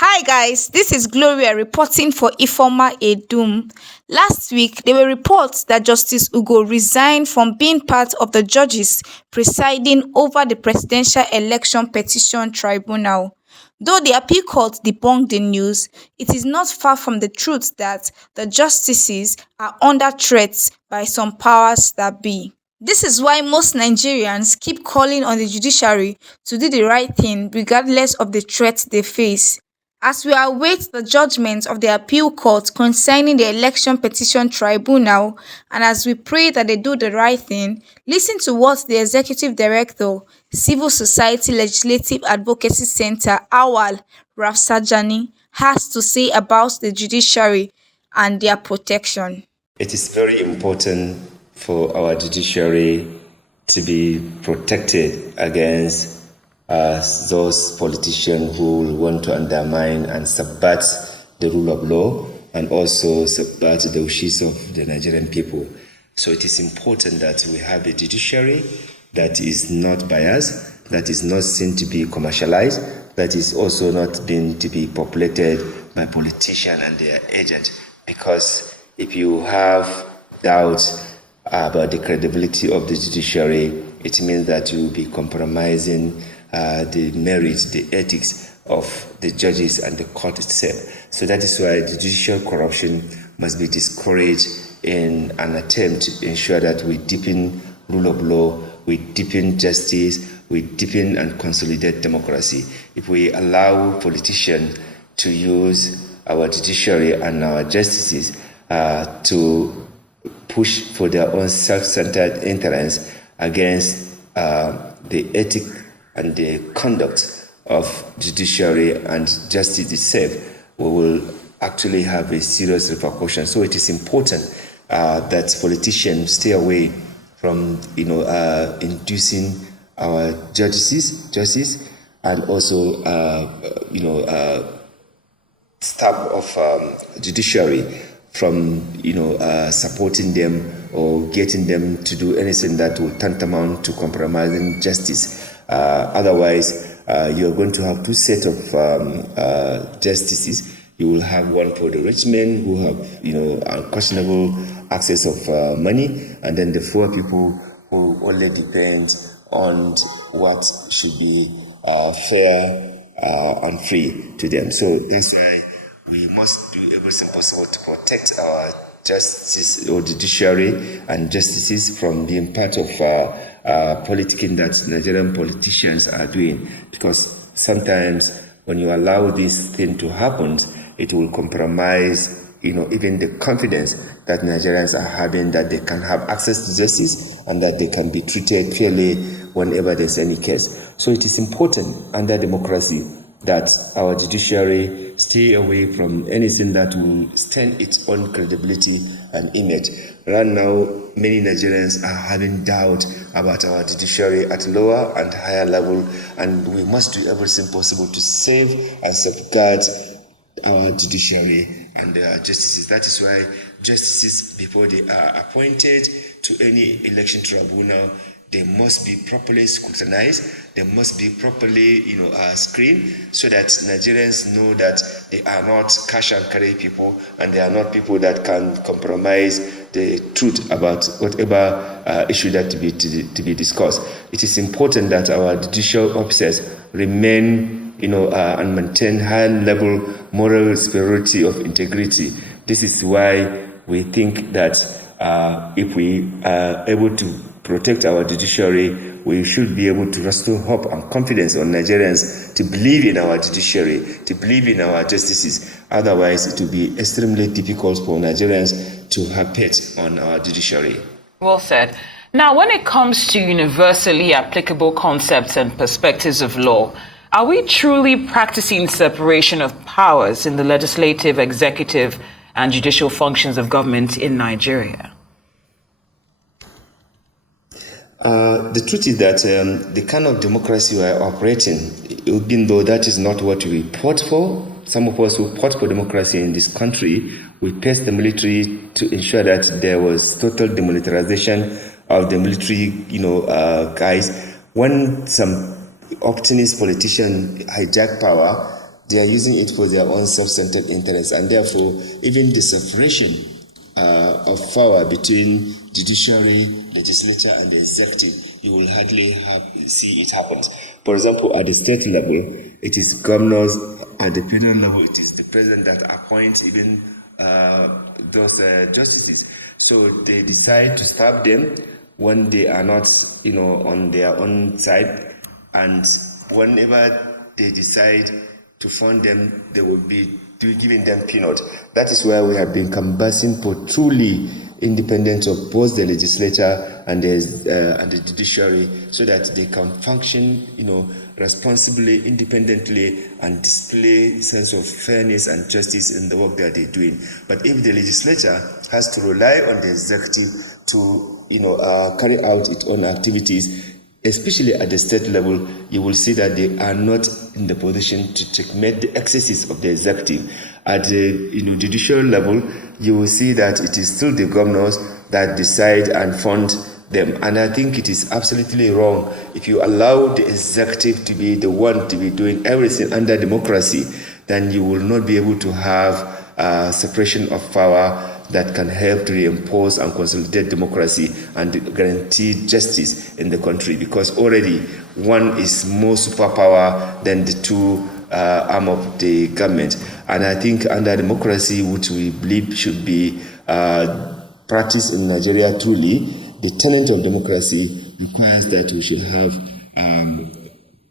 Hi guys, this is Gloria reporting for Ifoma Edum. Last week, there were reports that Justice Ugo resigned from being part of the judges presiding over the Presidential Election Petition Tribunal. Though the appeal court debunked the news, it is not far from the truth that the justices are under threat by some powers that be. This is why most Nigerians keep calling on the judiciary to do the right thing regardless of the threat they face. As we await the judgment of the appeal court concerning the election petition tribunal, and as we pray that they do the right thing, listen to what the Executive Director, Civil Society Legislative Advocacy Center, AWAL, Rafsanjani, has to say about the judiciary and their protection. It is very important for our judiciary to be protected against those politicians who will want to undermine and subvert the rule of law and also subvert the wishes of the Nigerian people. So it is important that we have a judiciary that is not biased, that is not seen to be commercialized, that is also not being to be populated by politicians and their agents. Because if you have doubts about the credibility of the judiciary, it means that you will be compromising the merits, the ethics of the judges and the court itself. So that is why judicial corruption must be discouraged in an attempt to ensure that we deepen rule of law, we deepen justice, we deepen and consolidate democracy. If we allow politicians to use our judiciary and our justices to push for their own self-centered interests against the ethic and the conduct of judiciary and justice itself, we will actually have a serious repercussion. So it is important that politicians stay away from, inducing our justice and also, staff of judiciary from, supporting them or getting them to do anything that will tantamount to compromising justice. Otherwise, you're going to have two sets of justices. You will have one for the rich men who have, unquestionable access of money, and then the poor people who only depend on what should be fair and free to them. So that's why we must do everything possible to protect our justice or judiciary and justices from being part of politicking that Nigerian politicians are doing, because sometimes when you allow this thing to happen, it will compromise, even the confidence that Nigerians are having that they can have access to justice and that they can be treated fairly whenever there's any case. So it is important under democracy that our judiciary stay away from anything that will stain its own credibility and image. Right now, many Nigerians are having doubt about our judiciary at lower and higher level, and we must do everything possible to save and safeguard our judiciary and our justices. That is why justices, before they are appointed to any election tribunal, they must be properly scrutinized, they must be properly, screened, so that Nigerians know that they are not cash and carry people, and they are not people that can compromise the truth about whatever issue that to be discussed. It is important that our judicial officers remain, and maintain high level moral superiority of integrity. This is why we think that if we are able to protect our judiciary, we should be able to restore hope and confidence on Nigerians to believe in our judiciary, to believe in our justices. Otherwise, it will be extremely difficult for Nigerians to have faith on our judiciary. Well said. Now, when it comes to universally applicable concepts and perspectives of law, are we truly practicing separation of powers in the legislative, executive, and judicial functions of government in Nigeria? The truth is that the kind of democracy we are operating, even though that is not what we fought for, some of us who fought for democracy in this country, we passed the military to ensure that there was total demilitarization of the military, guys. When some opportunist politician hijack power, they are using it for their own self-centered interests, and therefore even the separation of power between judiciary, legislature, and the executive, you will hardly see it happen. For example, at the state level, it is governors. At the federal level, it is the president that appoints even those justices. So they decide to stab them when they are not, on their own side, and whenever they decide to fund them, they will be giving them peanut. That is why we have been canvassing for truly independence of both the legislature and the judiciary, so that they can function, responsibly, independently, and display a sense of fairness and justice in the work that they're doing. But if the legislature has to rely on the executive to, carry out its own activities, especially at the state level, you will see that they are not in the position to checkmate the excesses of the executive. At the judicial level, you will see that it is still the governors that decide and fund them. And I think it is absolutely wrong if you allow the executive to be the one to be doing everything under democracy. Then you will not be able to have separation of power that can help to reimpose and consolidate democracy and guarantee justice in the country, because already one is more superpower than the two arm of the government. And I think under democracy, which we believe should be practiced in Nigeria truly, the tenet of democracy requires that we should have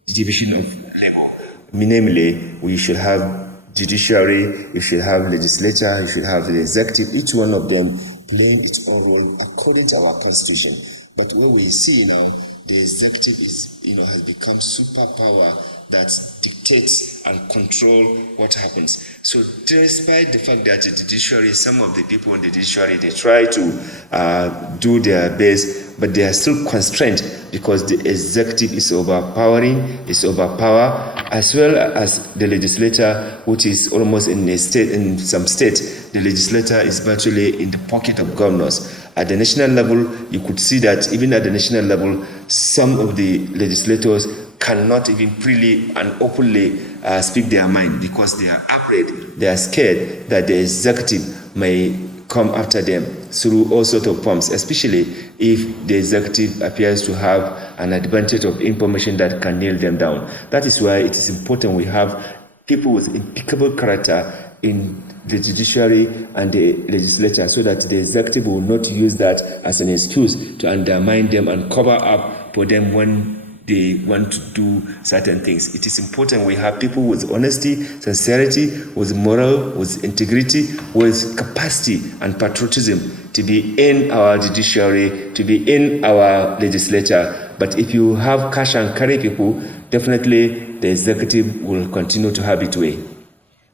division of labor. Namely, we should have judiciary, you should have legislature, you should have the executive, each one of them playing its own role according to our constitution. But what we see now, the executive has become superpower that dictates and control what happens. So despite the fact that the judiciary, some of the people in the judiciary, they try to do their best, but they are still constrained because the executive is overpowering, is overpower, as well as the legislature, which is almost in some states, the legislature is virtually in the pocket of governors. At the national level, you could see that even at the national level, some of the legislators cannot even freely and openly speak their mind because they are afraid, they are scared that the executive may come after them through all sorts of forms, especially if the executive appears to have an advantage of information that can nail them down. That is why it is important we have people with impeccable character in the judiciary and the legislature, so that the executive will not use that as an excuse to undermine them and cover up for them when they want to do certain things. It is important we have people with honesty, sincerity, with moral, with integrity, with capacity and patriotism to be in our judiciary, to be in our legislature. But if you have cash and carry people, definitely the executive will continue to have its way.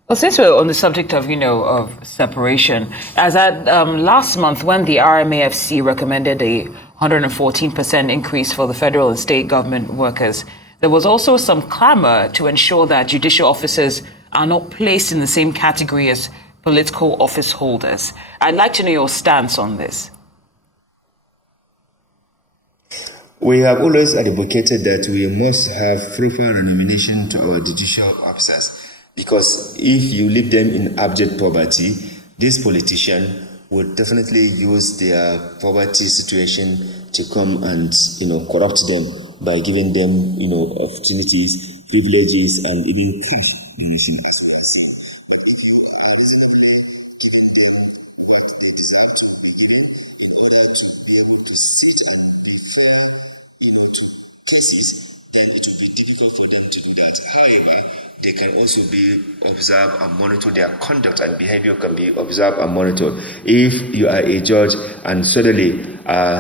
Well, since we're on the subject of, of separation, as at last month when the RMAFC recommended a 114% increase for the federal and state government workers, there was also some clamor to ensure that judicial officers are not placed in the same category as political office holders. I'd like to know your stance on this. We have always advocated that we must have proper nomination to our judicial officers, because if you leave them in abject poverty, this politician would definitely use their poverty situation to come and corrupt them by giving them opportunities, privileges, and even cash. But if you are them what they deserve to be in order to be able to sit up before to cases, then it will be difficult for them to do that. However, they can also be observed and monitored. Their conduct and behavior can be observed and monitored. If you are a judge and suddenly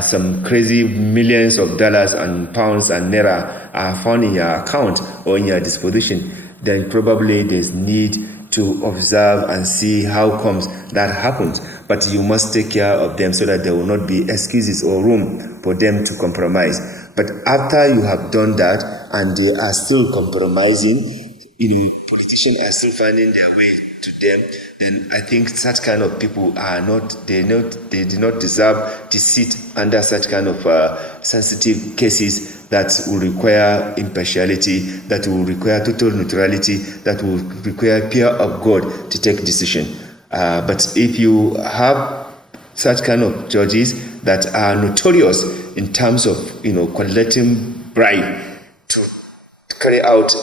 some crazy millions of dollars and pounds and naira are found in your account or in your disposition, then probably there's need to observe and see how comes that happens. But you must take care of them so that there will not be excuses or room for them to compromise. But after you have done that and they are still compromising, politicians are still finding their way to them, then I think such kind of people are they do not deserve to sit under such kind of sensitive cases that will require impartiality, that will require total neutrality, that will require fear of God to take decision. But if you have such kind of judges that are notorious in terms of collecting bribe to carry out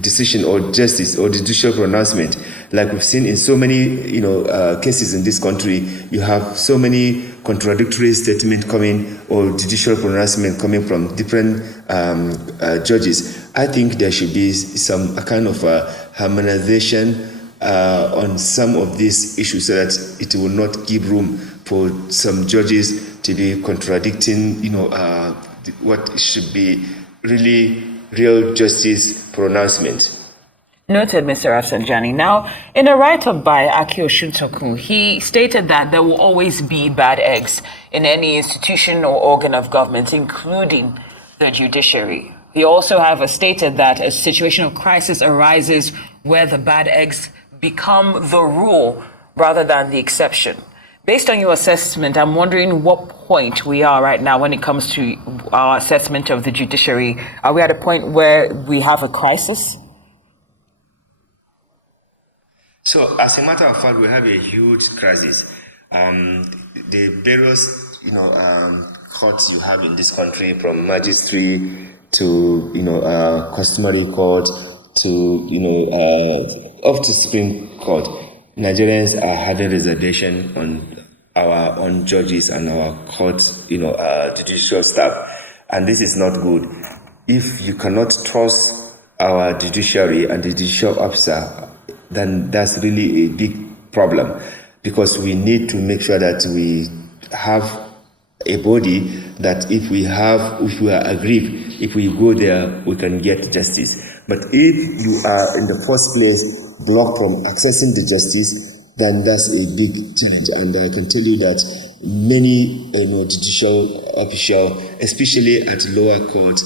decision or justice or judicial pronouncement, like we've seen in so many cases in this country. You have so many contradictory statements coming or judicial pronouncement coming from different judges. I think there should be some kind of harmonization on some of these issues so that it will not give room for some judges to be contradicting what should be really real justice pronouncement. Noted, Mr. Rafsanjani. Now, in a write-up by Aki Oshuntoku, he stated that there will always be bad eggs in any institution or organ of government, including the judiciary. He also stated that a situation of crisis arises where the bad eggs become the rule rather than the exception. Based on your assessment, I'm wondering what point we are right now when it comes to our assessment of the judiciary. Are we at a point where we have a crisis? So, as a matter of fact, we have a huge crisis. The various, courts you have in this country, from magistrate to, customary court to, up to Supreme Court, Nigerians are having reservation on our own judges and our court, judicial staff, and this is not good. If you cannot trust our judiciary and the judicial officer, then that's really a big problem, because we need to make sure that we have a body that if we are aggrieved, if we go there, we can get justice. But if you are in the first place blocked from accessing the justice, then that's a big challenge. And I can tell you that many judicial officials, especially at lower courts,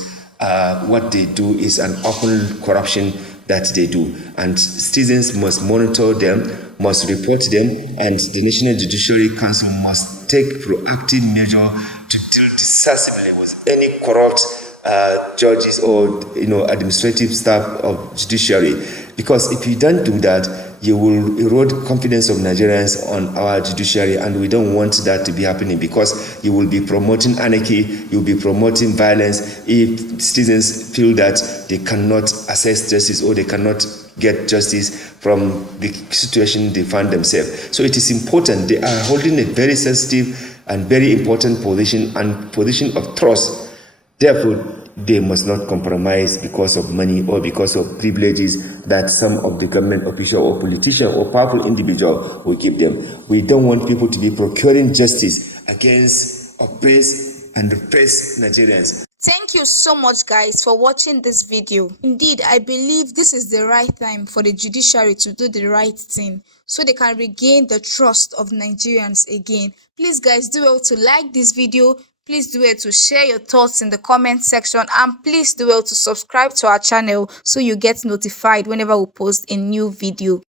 what they do is an open corruption that they do, and citizens must monitor them, must report them, and the National Judiciary Council must take proactive measure to deal decisively with any corrupt judges or administrative staff of judiciary. Because if you don't do that, you will erode confidence of Nigerians on our judiciary, and we don't want that to be happening, because you will be promoting anarchy, you will be promoting violence if citizens feel that they cannot access justice or they cannot get justice from the situation they find themselves. So it is important. They are holding a very sensitive and very important position, and position of trust. Therefore, they must not compromise because of money or because of privileges that some of the government official or politician or powerful individual will give them. We don't want people to be procuring justice against oppressed and repressed Nigerians. Thank you so much, guys, for watching this video. Indeed, I believe this is the right time for the judiciary to do the right thing so they can regain the trust of Nigerians again. Please, guys, do well to like this video. Please do well to share your thoughts in the comment section, and please do well to subscribe to our channel so you get notified whenever we post a new video.